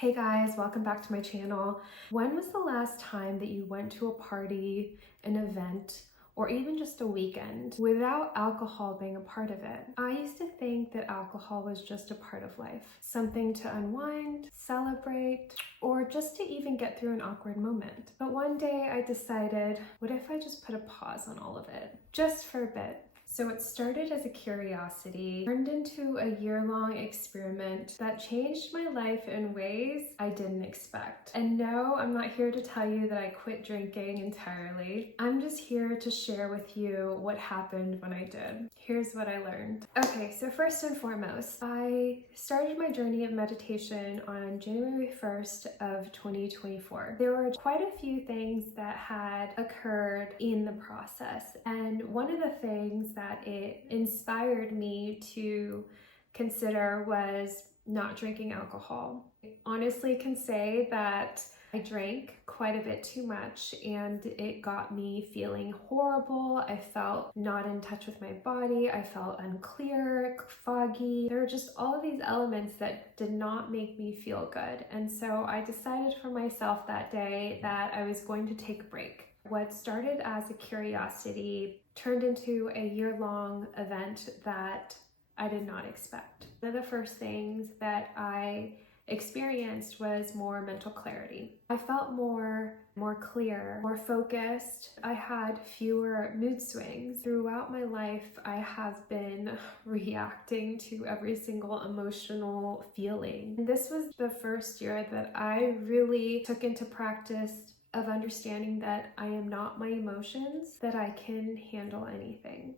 Hey guys, welcome back to my channel. When was the last time that you went to a party, an event, or even just a weekend without alcohol being a part of it? I used to think that alcohol was just a part of life, something to unwind, celebrate, or just to even get through an awkward moment. But one day I decided, what if I just put a pause on all of it, just for a bit? So it started as a curiosity, turned into a year-long experiment that changed my life in ways I didn't expect. And no, I'm not here to tell you that I quit drinking entirely. I'm just here to share with you what happened when I did. Here's what I learned. Okay, so first and foremost, I started my journey of meditation on January 1st of 2024. There were quite a few things that had occurred in the process, and one of the things that it inspired me to consider was not drinking alcohol. I honestly can say that I drank quite a bit too much and it got me feeling horrible. I felt not in touch with my body. I felt unclear, foggy. There were just all of these elements that did not make me feel good. And so I decided for myself that day that I was going to take a break. What started as a curiosity turned into a year-long event that I did not expect. One of the first things that I experienced was more mental clarity. I felt more clear, more focused. I had fewer mood swings. Throughout my life, I have been reacting to every single emotional feeling. And this was the first year that I really took into practice of understanding that I am not my emotions, that I can handle anything.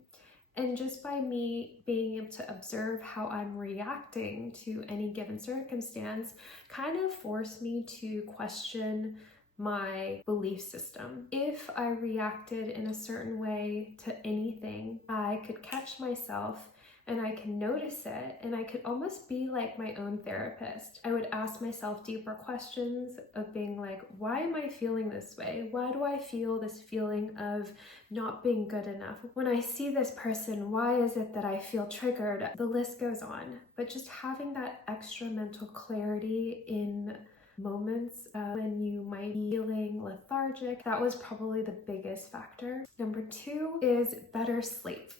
And just by me being able to observe how I'm reacting to any given circumstance kind of forced me to question my belief system. If I reacted in a certain way to anything, I could catch myself and I can notice it, and I could almost be like my own therapist. I would ask myself deeper questions of being like, why am I feeling this way? Why do I feel this feeling of not being good enough? When I see this person, why is it that I feel triggered? The list goes on. But just having that extra mental clarity in moments when you might be feeling lethargic, that was probably the biggest factor. Number 2 is better sleep.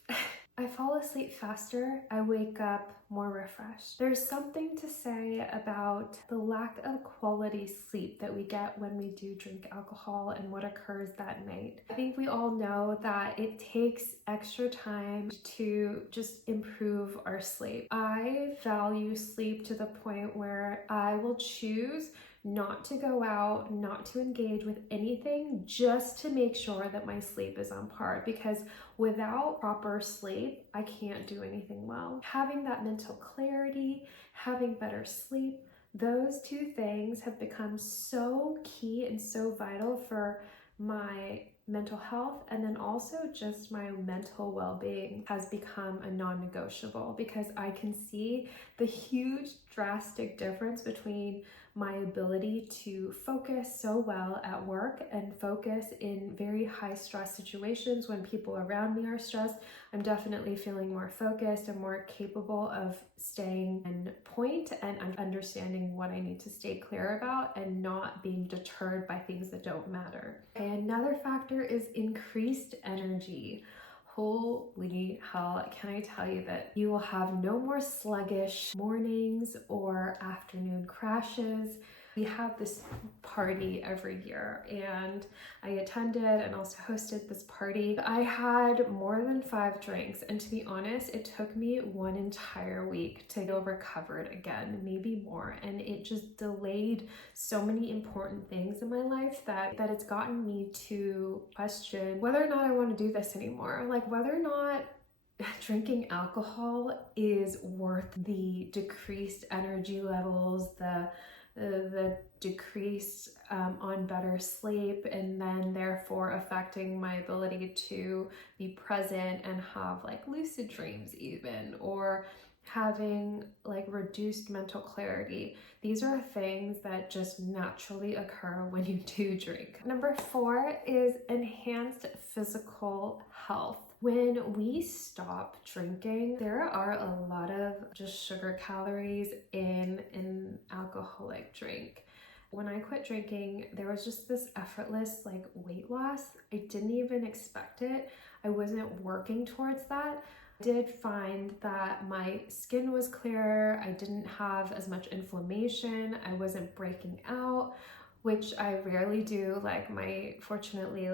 I fall asleep faster, I wake up more refreshed. There's something to say about the lack of quality sleep that we get when we do drink alcohol and what occurs that night. I think we all know that it takes extra time to just improve our sleep. I value sleep to the point where I will choose not to go out, not to engage with anything, just to make sure that my sleep is on par, because without proper sleep, I can't do anything well. Having that mental clarity, having better sleep, those two things have become so key and so vital for my mental health, and then also just my mental well-being has become a non-negotiable, because I can see the huge drastic difference between my ability to focus so well at work and focus in very high stress situations. When people around me are stressed, I'm definitely feeling more focused and more capable of staying in point and understanding what I need to stay clear about and not being deterred by things that don't matter. Okay, another factor is increased energy. Holy hell, can I tell you that you will have no more sluggish mornings or afternoon crashes. We have this party every year and I attended and also hosted this party. I had more than 5 drinks, and to be honest, it took me one entire week to feel recovered again, maybe more, and it just delayed so many important things in my life that it's gotten me to question whether or not I want to do this anymore, like whether or not drinking alcohol is worth the decreased energy levels, the decrease on better sleep, and then therefore affecting my ability to be present and have like lucid dreams even, or having like reduced mental clarity. These are things that just naturally occur when you do drink. Number 4 is enhanced physical health. When we stop drinking, there are a lot of just sugar calories in an alcoholic drink. When I quit drinking, there was just this effortless weight loss. I didn't even expect it. I wasn't working towards that. I did find that my skin was clearer. I didn't have as much inflammation. I wasn't breaking out, which I rarely do. Fortunately,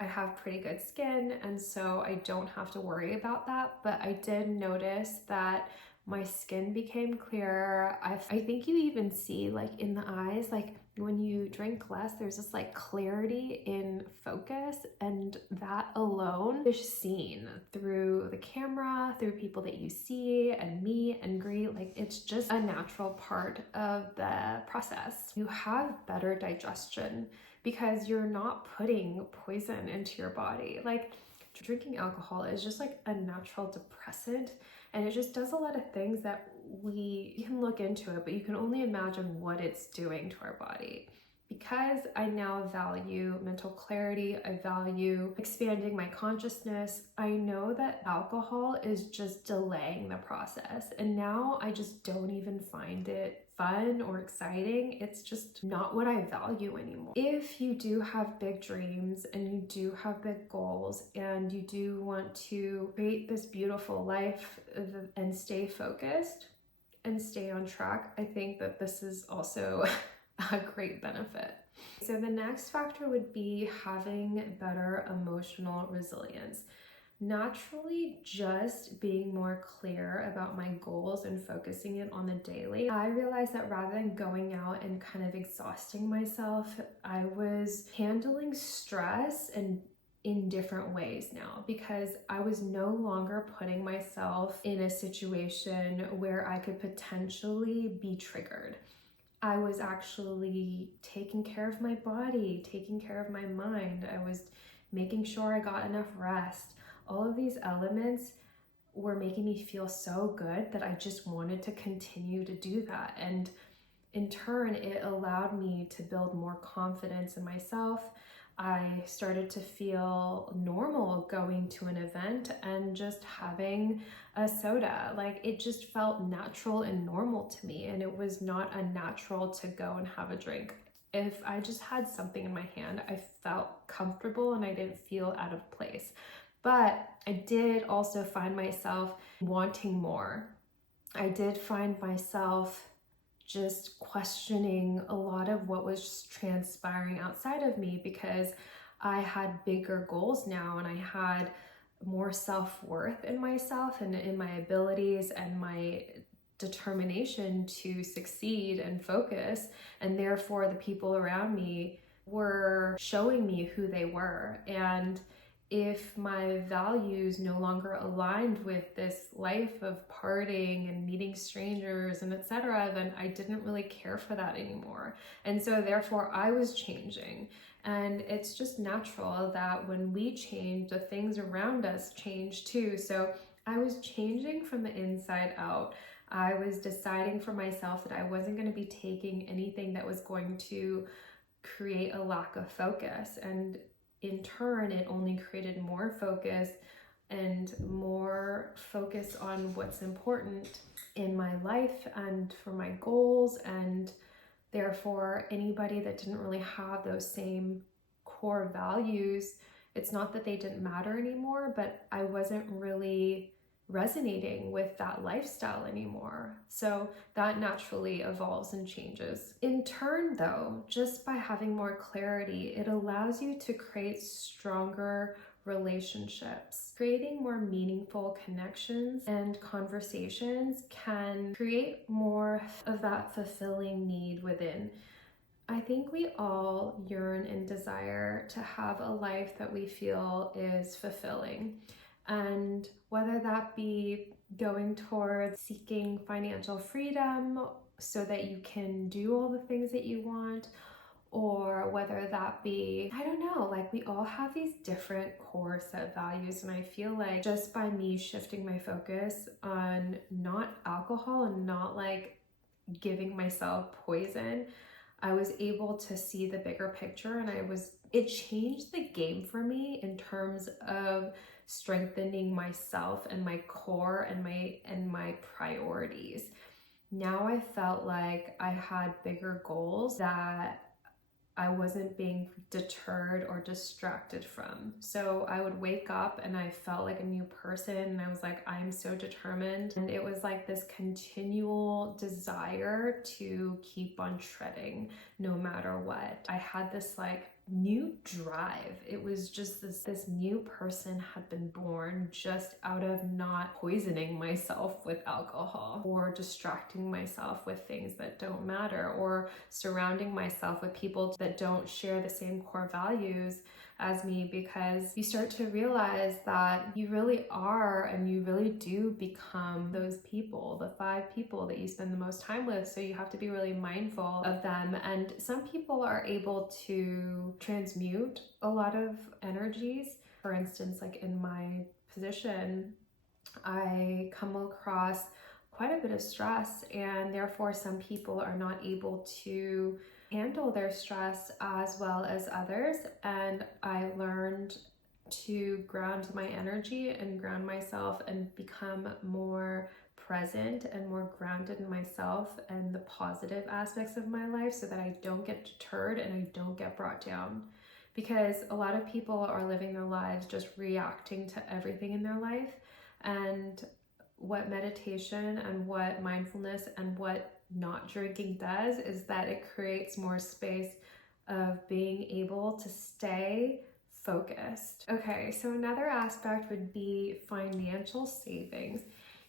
I have pretty good skin, and so I don't have to worry about that. But I did notice that my skin became clearer. I think you even see in the eyes, when you drink less, there's this clarity in focus, and that alone is seen through the camera, through people that you see and meet and greet. It's just a natural part of the process. You have better digestion because you're not putting poison into your body. Drinking alcohol is just a natural depressant, and it just does a lot of things that you can look into it, but you can only imagine what it's doing to our body. Because I now value mental clarity, I value expanding my consciousness, I know that alcohol is just delaying the process. And now I just don't even find it fun or exciting. It's just not what I value anymore. If you do have big dreams and you do have big goals and you do want to create this beautiful life and stay focused and stay on track, I think that this is also a great benefit. So the next factor would be having better emotional resilience. Naturally, just being more clear about my goals and focusing it on the daily, I realized that rather than going out and kind of exhausting myself, I was handling stress and in different ways now, because I was no longer putting myself in a situation where I could potentially be triggered. I was actually taking care of my body, taking care of my mind. I was making sure I got enough rest. All of these elements were making me feel so good that I just wanted to continue to do that. And in turn, it allowed me to build more confidence in myself. I started to feel normal going to an event and just having a soda. It just felt natural and normal to me, and it was not unnatural to go and have a drink. If I just had something in my hand, I felt comfortable and I didn't feel out of place. But I did also find myself wanting more. I did find myself just questioning a lot of what was transpiring outside of me, because I had bigger goals now and I had more self-worth in myself and in my abilities and my determination to succeed and focus, and therefore the people around me were showing me who they were. And if my values no longer aligned with this life of partying and meeting strangers and etc., then I didn't really care for that anymore. And so therefore I was changing. And it's just natural that when we change, the things around us change too. So I was changing from the inside out. I was deciding for myself that I wasn't going to be taking anything that was going to create a lack of focus. And in turn, it only created more focus and more focus on what's important in my life and for my goals. And therefore, anybody that didn't really have those same core values, it's not that they didn't matter anymore, but I wasn't really resonating with that lifestyle anymore. So that naturally evolves and changes. In turn though, just by having more clarity, it allows you to create stronger relationships. Creating more meaningful connections and conversations can create more of that fulfilling need within. I think we all yearn and desire to have a life that we feel is fulfilling. And whether that be going towards seeking financial freedom so that you can do all the things that you want, or whether that be, I don't know, we all have these different core set values. And I feel like just by me shifting my focus on not alcohol and not giving myself poison, I was able to see the bigger picture, and it changed the game for me in terms of strengthening myself and my core and my priorities. Now I felt like I had bigger goals that I wasn't being deterred or distracted from. So I would wake up and I felt like a new person, and I was like, I'm so determined. And it was like this continual desire to keep on treading no matter what. I had this like new drive. It was just this new person had been born just out of not poisoning myself with alcohol or distracting myself with things that don't matter or surrounding myself with people that don't share the same core values as me, because you start to realize that you really are and you really do become those people, the 5 people that you spend the most time with. So you have to be really mindful of them. And some people are able to transmute a lot of energies. For instance, like in my position, I come across quite a bit of stress, and therefore some people are not able to handle their stress as well as others. And I learned to ground my energy and ground myself and become more present and more grounded in myself and the positive aspects of my life, so that I don't get deterred and I don't get brought down. Because a lot of people are living their lives just reacting to everything in their life. And what meditation and what mindfulness and what not drinking does is that it creates more space of being able to stay focused. Okay, so another aspect would be financial savings.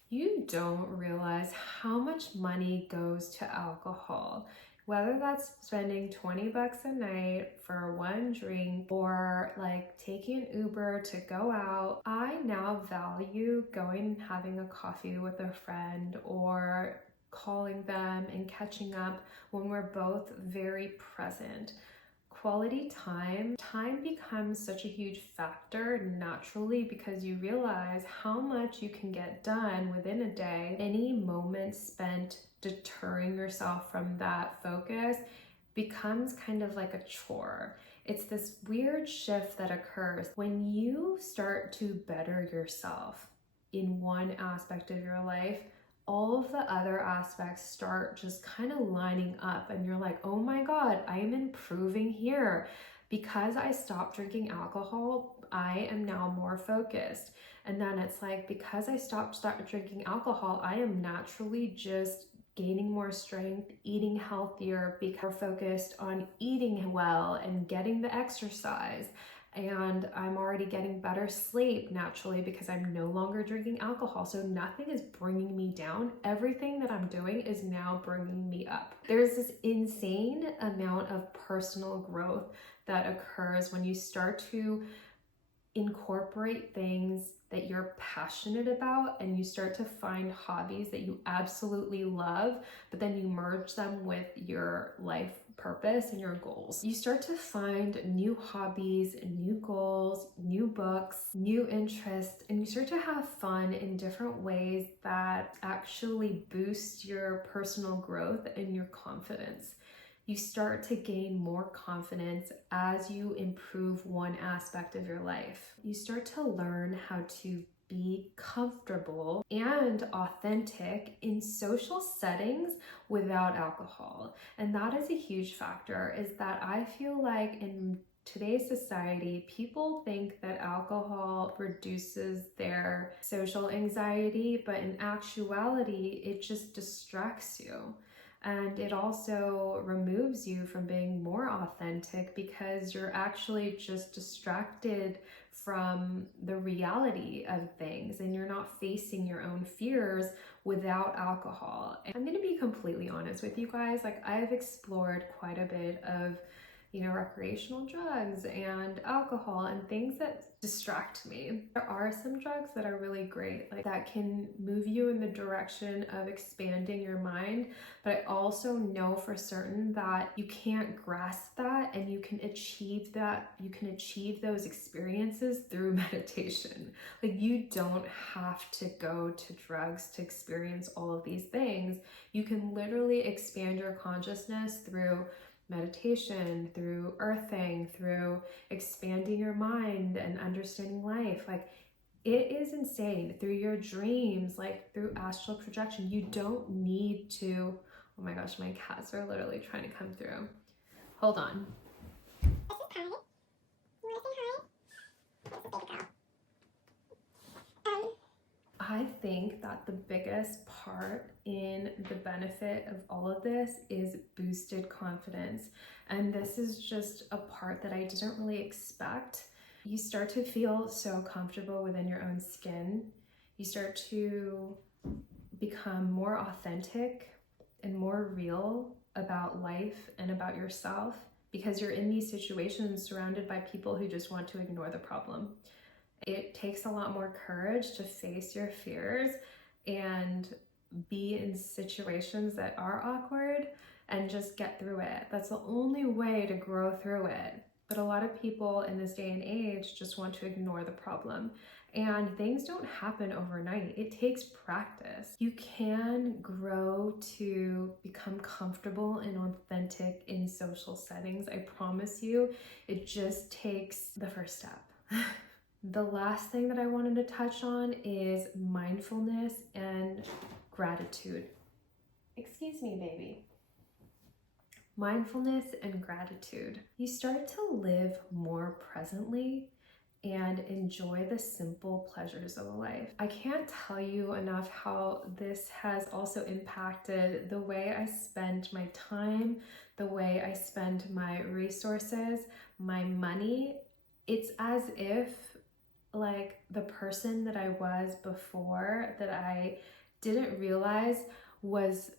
You don't realize how much money goes to alcohol. Whether that's spending 20 bucks a night for one drink or like taking an Uber to go out, I now value going and having a coffee with a friend or calling them and catching up when we're both very present. Quality time becomes such a huge factor naturally, because you realize how much you can get done within a day. Any moment spent deterring yourself from that focus becomes kind of like a chore. It's this weird shift that occurs when you start to better yourself in one aspect of your life. All of the other aspects start just kind of lining up, and you're like, oh my God, I am improving here. Because I stopped drinking alcohol, I am now more focused. And then it's like, because I stopped drinking alcohol, I am naturally just gaining more strength, eating healthier, become more focused on eating well and getting the exercise. And I'm already getting better sleep naturally because I'm no longer drinking alcohol. So nothing is bringing me down. Everything that I'm doing is now bringing me up. There's this insane amount of personal growth that occurs when you start to incorporate things that you're passionate about, and you start to find hobbies that you absolutely love, but then you merge them with your life purpose and your goals. You start to find new hobbies, new goals, new books, new interests, and you start to have fun in different ways that actually boost your personal growth and your confidence. You start to gain more confidence as you improve one aspect of your life. You start to learn how to be comfortable and authentic in social settings without alcohol. And that is a huge factor, is that I feel like in today's society, people think that alcohol reduces their social anxiety, but in actuality, it just distracts you. And it also removes you from being more authentic, because you're actually just distracted from the reality of things and you're not facing your own fears without alcohol. And I'm going to be completely honest with you guys, like I've explored quite a bit of recreational drugs and alcohol and things that distract me. There are some drugs that are really great, like that can move you in the direction of expanding your mind, but I also know for certain that you can't grasp that, and you can achieve those experiences through meditation. Like you don't have to go to drugs to experience all of these things. You can literally expand your consciousness through meditation, through earthing, through expanding your mind and understanding life. Like, it is insane. Through your dreams, like through astral projection. You don't need to, oh my gosh, my cats are literally trying to come through. Hold on. I think that the biggest part in the benefit of all of this is boosted confidence. And this is just a part that I didn't really expect. You start to feel so comfortable within your own skin. You start to become more authentic and more real about life and about yourself, because you're in these situations surrounded by people who just want to ignore the problem. It takes a lot more courage to face your fears and be in situations that are awkward and just get through it. That's the only way to grow through it. But a lot of people in this day and age just want to ignore the problem. And things don't happen overnight. It takes practice. You can grow to become comfortable and authentic in social settings. I promise you, it just takes the first step. The last thing that I wanted to touch on is mindfulness and gratitude. Excuse me, baby. Mindfulness and gratitude. You start to live more presently and enjoy the simple pleasures of life. I can't tell you enough how this has also impacted the way I spend my time, the way I spend my resources, my money. It's as if like the person that I was before that I didn't realize was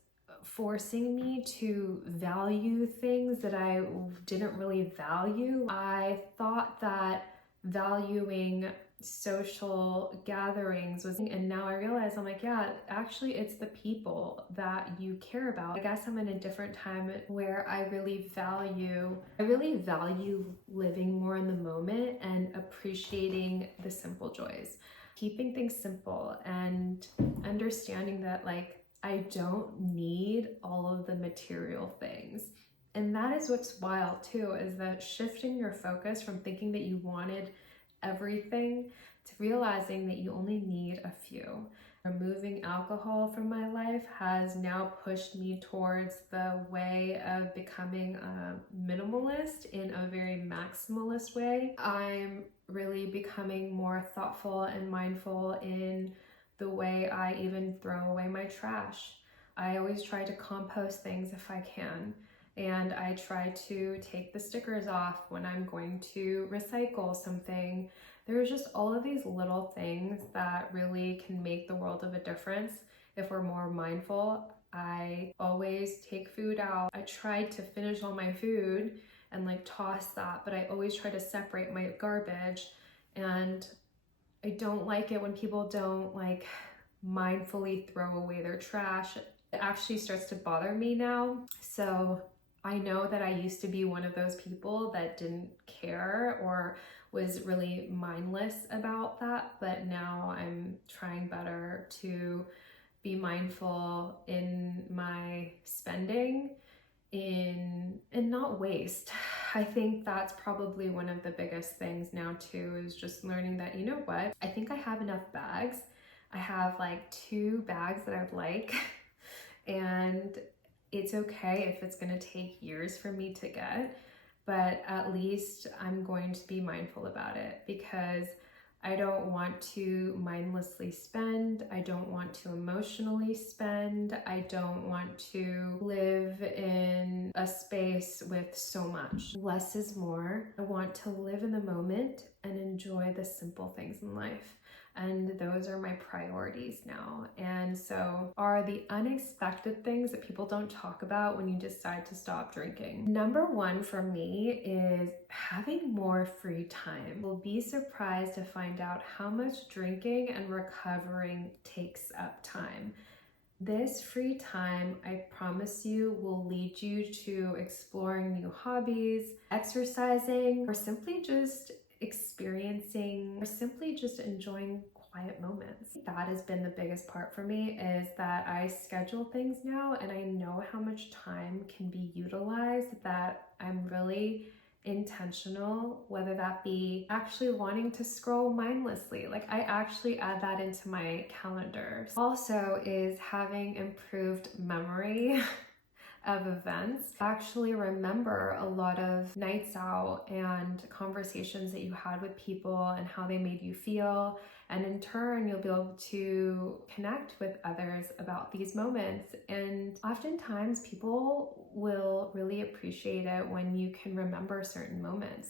forcing me to value things that I didn't really value. I thought that valuing social gatherings was, and now I realize I'm like, yeah, actually it's the people that you care about. I guess I'm in a different time where I really value living more in the moment and appreciating the simple joys, keeping things simple and understanding that like I don't need all of the material things. And that is what's wild too, is that shifting your focus from thinking that you wanted everything to realizing that you only need a few. Removing alcohol from my life has now pushed me towards the way of becoming a minimalist in a very maximalist way. I'm really becoming more thoughtful and mindful in the way I even throw away my trash. I always try to compost things if I can. And I try to take the stickers off when I'm going to recycle something. There's just all of these little things that really can make the world of a difference if we're more mindful. I always take food out. I try to finish all my food and like toss that, but I always try to separate my garbage. And I don't like it when people don't like mindfully throw away their trash. It actually starts to bother me now. So I know that I used to be one of those people that didn't care or was really mindless about that, but now I'm trying better to be mindful in my spending and not waste. I think that's probably one of the biggest things now too, is just learning that, you know what, I think I have enough bags. I have like 2 bags that I'd like and it's okay if it's going to take years for me to get, but at least I'm going to be mindful about it because I don't want to mindlessly spend. I don't want to emotionally spend. I don't want to live in a space with so much. Less is more. I want to live in the moment and enjoy the simple things in life. And those are my priorities now. And so are the unexpected things that people don't talk about when you decide to stop drinking. Number 1 for me is having more free time. You'll be surprised to find out how much drinking and recovering takes up time. This free time, I promise you, will lead you to exploring new hobbies, exercising, or simply just experiencing or simply just enjoying quiet moments. That has been the biggest part for me, is that I schedule things now and I know how much time can be utilized, that I'm really intentional, whether that be actually wanting to scroll mindlessly. Like I actually add that into my calendar. Also is having improved memory of events. Actually remember a lot of nights out and conversations that you had with people and how they made you feel. And in turn, you'll be able to connect with others about these moments. And oftentimes people will really appreciate it when you can remember certain moments,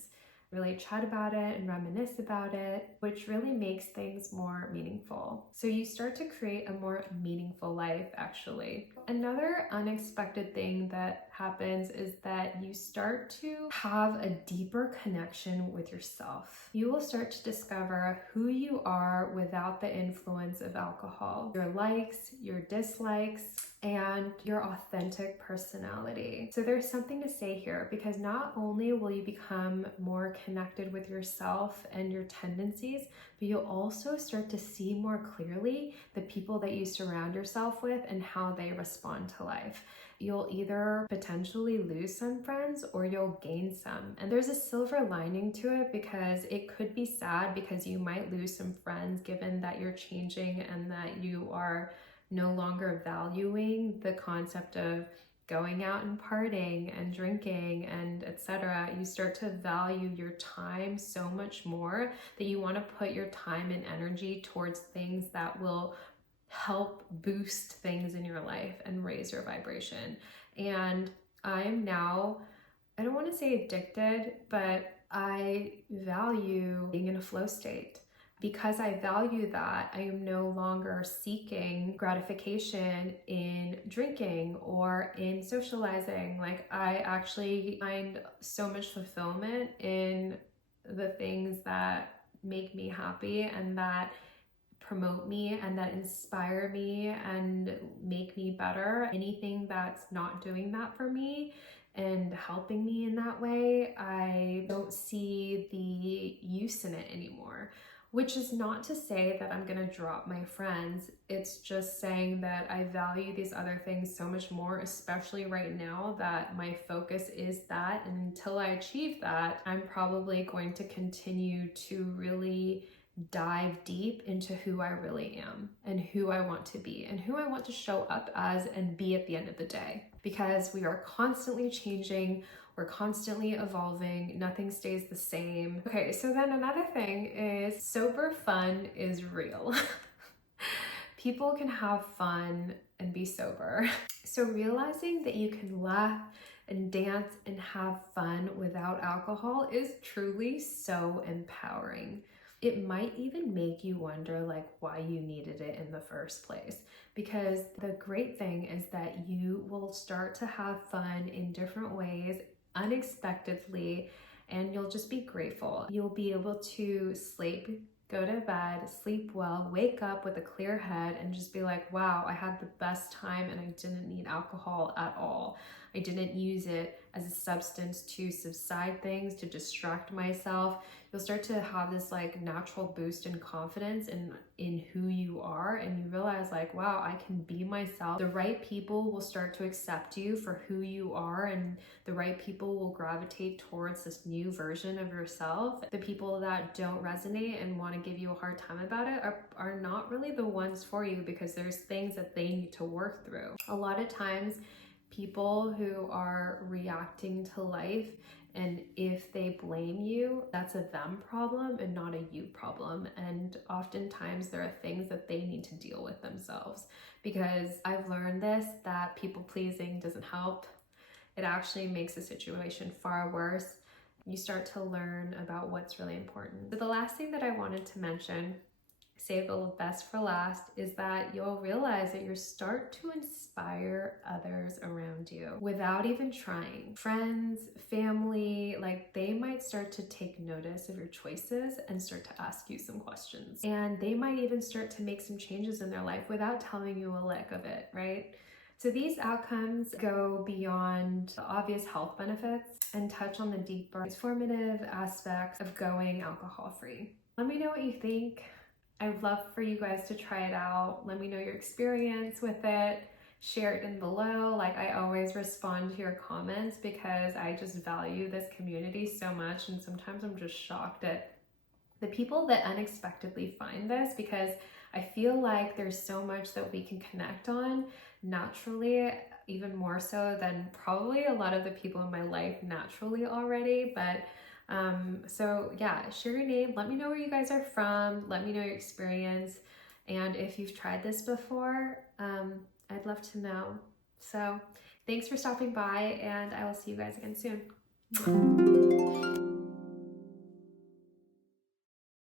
really chat about it and reminisce about it, which really makes things more meaningful. So you start to create a more meaningful life, actually. Another unexpected thing that happens is that you start to have a deeper connection with yourself. You will start to discover who you are without the influence of alcohol, your likes, your dislikes, and your authentic personality. So there's something to say here, because not only will you become more connected with yourself and your tendencies, but you'll also start to see more clearly the people that you surround yourself with and how they respond to life. You'll either potentially lose some friends or you'll gain some. And there's a silver lining to it, because it could be sad because you might lose some friends given that you're changing and that you are no longer valuing the concept of going out and partying and drinking and etc. You start to value your time so much more that you want to put your time and energy towards things that will help boost things in your life and raise your vibration. And I'm now, I don't want to say addicted, but I value being in a flow state. Because I value that, I am no longer seeking gratification in drinking or in socializing. Like I actually find so much fulfillment in the things that make me happy and that promote me and that inspire me and make me better. Anything that's not doing that for me and helping me in that way, I don't see the use in it anymore. Which is not to say that I'm gonna drop my friends. It's just saying that I value these other things so much more, especially right now that my focus is that. And until I achieve that, I'm probably going to continue to really dive deep into who I really am and who I want to be and who I want to show up as and be at the end of the day. Because we are constantly changing, we're constantly evolving, nothing stays the same. Okay, so then another thing is sober fun is real. People can have fun and be sober. So realizing that you can laugh and dance and have fun without alcohol is truly so empowering. It might even make you wonder like why you needed it in the first place. Because the great thing is that you will start to have fun in different ways, unexpectedly, and you'll just be grateful. You'll be able to sleep, go to bed, sleep well, wake up with a clear head and just be like, wow, I had the best time and I didn't need alcohol at all. I didn't use it as a substance to subside things, to distract myself. You'll start to have this like natural boost in confidence in who you are, and you realize like, wow, I can be myself. The right people will start to accept you for who you are, and the right people will gravitate towards this new version of yourself. The people that don't resonate and want to give you a hard time about it are not really the ones for you, because there's things that they need to work through. A lot of times people who are reacting to life, and if they blame you, that's a them problem and not a you problem. And oftentimes there are things that they need to deal with themselves, because I've learned this, that people pleasing doesn't help. It actually makes the situation far worse. You start to learn about what's really important. So the last thing that I wanted to mention, save the best for last, is that you'll realize that you start to inspire others around you without even trying. Friends, family, like they might start to take notice of your choices and start to ask you some questions. And they might even start to make some changes in their life without telling you a lick of it, right? So these outcomes go beyond the obvious health benefits and touch on the deeper transformative aspects of going alcohol-free. Let me know what you think. I'd love for you guys to try it out. Let me know your experience with it. Share it in below. Like, I always respond to your comments because I just value this community so much, and sometimes I'm just shocked at the people that unexpectedly find this, because I feel like there's so much that we can connect on naturally, even more so than probably a lot of the people in my life naturally already. But so yeah, share your name. Let me know where you guys are from. Let me know your experience. And if you've tried this before, I'd love to know. So thanks for stopping by, and I will see you guys again soon.